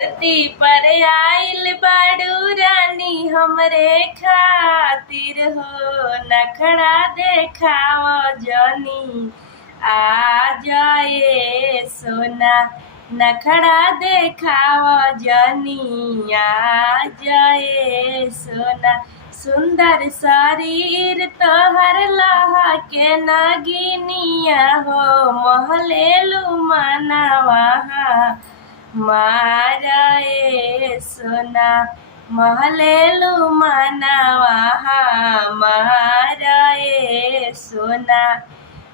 धरती पर आइल बाड़ू रानी हमरे खातिर हो, नखड़ा देखाव जनी आ जाए सोना, नखड़ा देखाव जनी आ जाए सोना। सुंदर शरीर तोहर लहा के नगिनिया हो, महलेलू मनवा माराए सोना, महलेलू मनवा माराए सोना।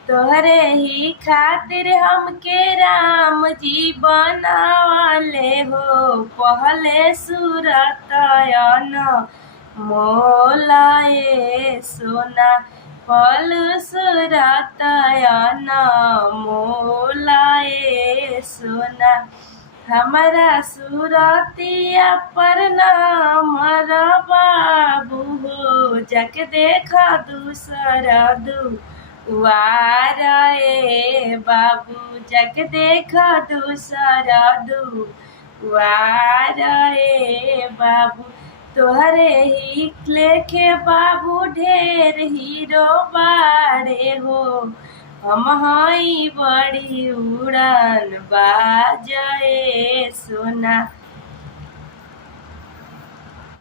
तोहरे ही खातिर हमके राम जी बनावाले हो, पहले सूरतयन मोलाए सोना, पल सूरतयन मोलाए सोना। हमारा सूरतिया पर नाम बाबू हो, जक देखा दूसरा दुआर ए बाबू, जक देखा दूसरा दुआर ए बाबू। तोहरे ही लेखे बाबू ढेर हीरो बारे हो, हम हई बड़ी उड़न बाजे सोना।